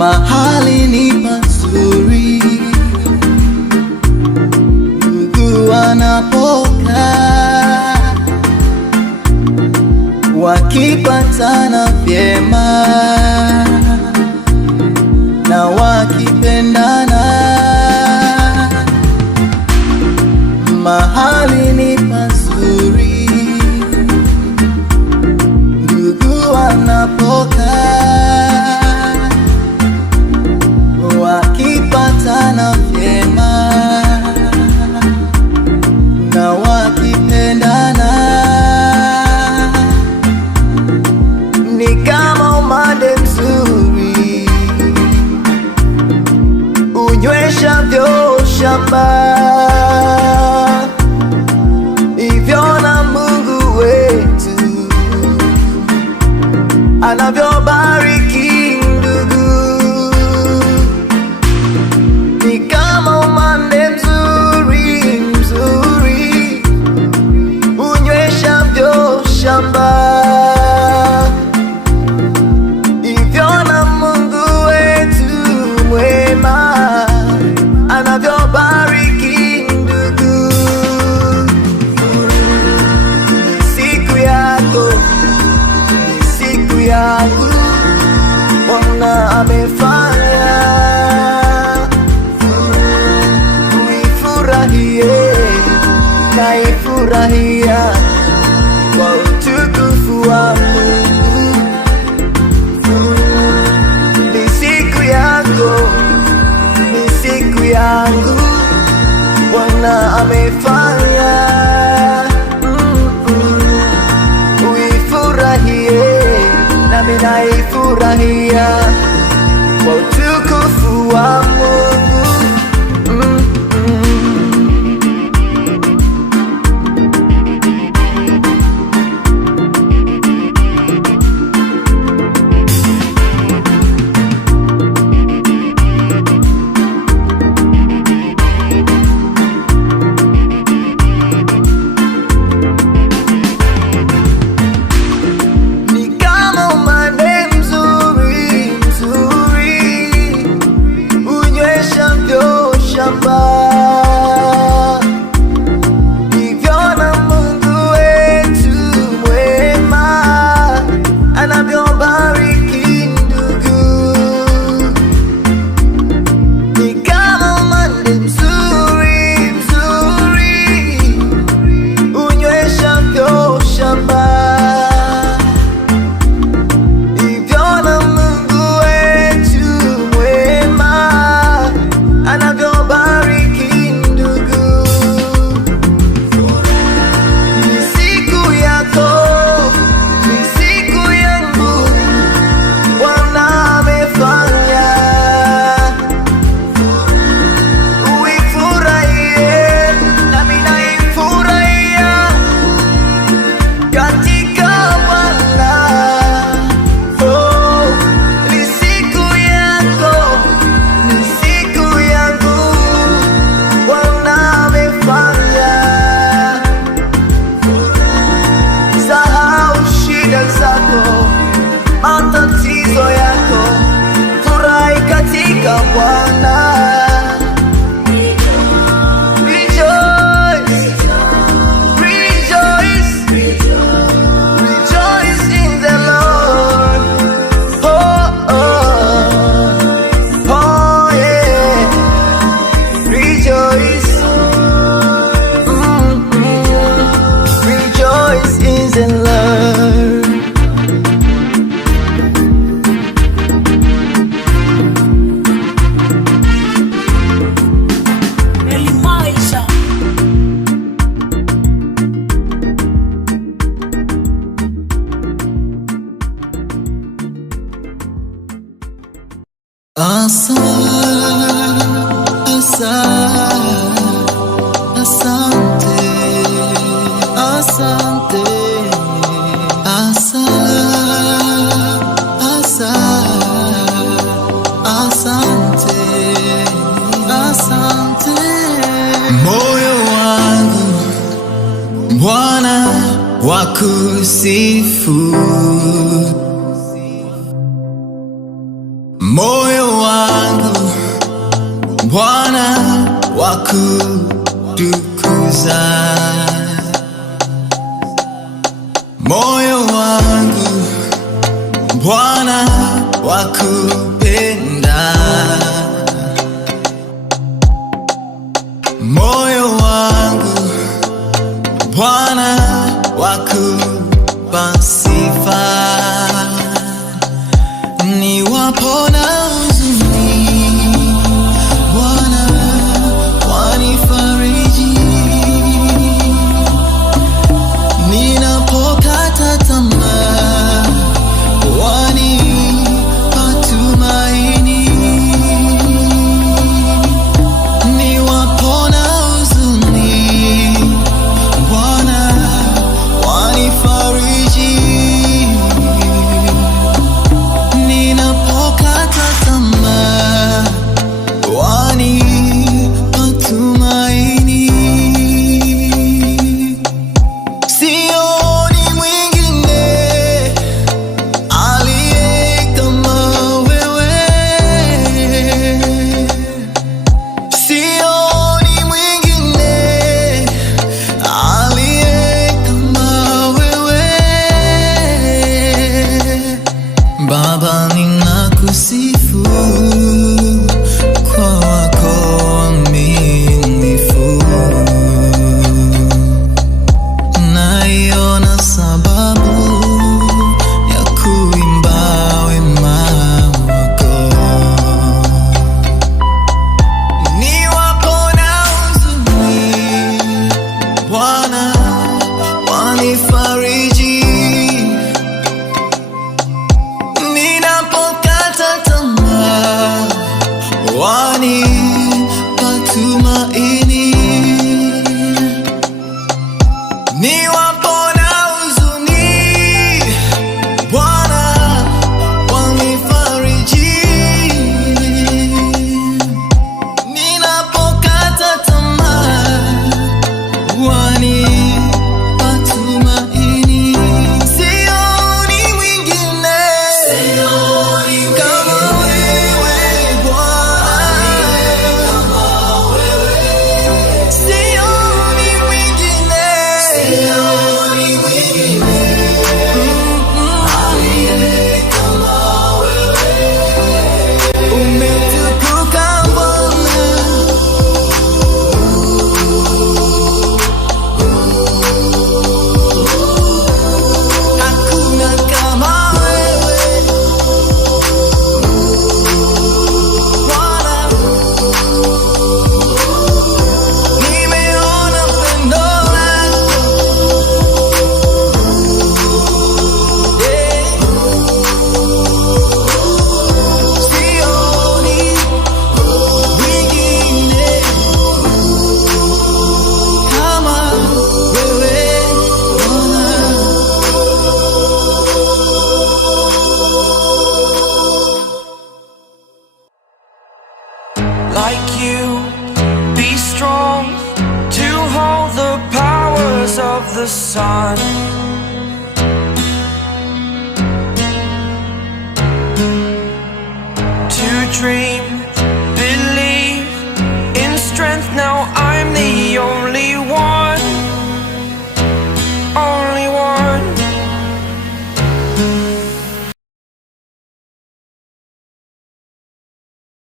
mahali ni pazuri, ndugu wanapokaa wakipatana vyema na wakipendana. Mahali ni pazuri, ndugu wanapokaa wakipatana vyema na wakipendana. Ni kama umande mzuri unyweshavyo shamba, hivyo na Mungu wetu anavyobariki ndugu. Ni kama umande mzuri unyweshavyo shamba, hivyo na Mungu wetu mwema anavyobariki ndugu. Ni siku yako, ni siku yangu, Bwana amefanya, uifurahie na ifurahia kwa utukufu wa Mungu. Ni siku yako, ni siku yangu, Bwana amefanya, uifurahie nami naifurahia kwa utukufu wa Mungu. Bwana wakusifu, moyo Bwana wakutukuza. Moyo wangu Bwana wakupenda. Moyo wangu Bwana wakupa sifa. Niwapo na huzuni, Bwana wanifariji. Ninapokata tamaa, wanipa tumaini. Niwapo na huzuni, Bwana wanifariji. Ninapokata tamaa, wanipa tumaini. Sioni mwingine aliye kama wewe. Sioni mwingine aliye kama wewe. Baba, ninakusifu kwa wako uaminifu. Naiona sababu ya kuimba wema wako. Niwapo na huzuni, Bwana wanifariji. Ninapokata tamaa, wanipa tumaini. Niwapo na huzuni, Bwana wanifariji. Ninapokata tamaa, wanipa tumaini. Sioni mwingine kama wewe Bwana. Sioni mwingine umetukuka Bwana. Hakuna kama wewe Bwana. Nimeona pendo lako, sioni mwingine kama wewe Bwana. Like you, be strong to hold the powers of the sun. To dream, believe in strength. Now I'm the only one.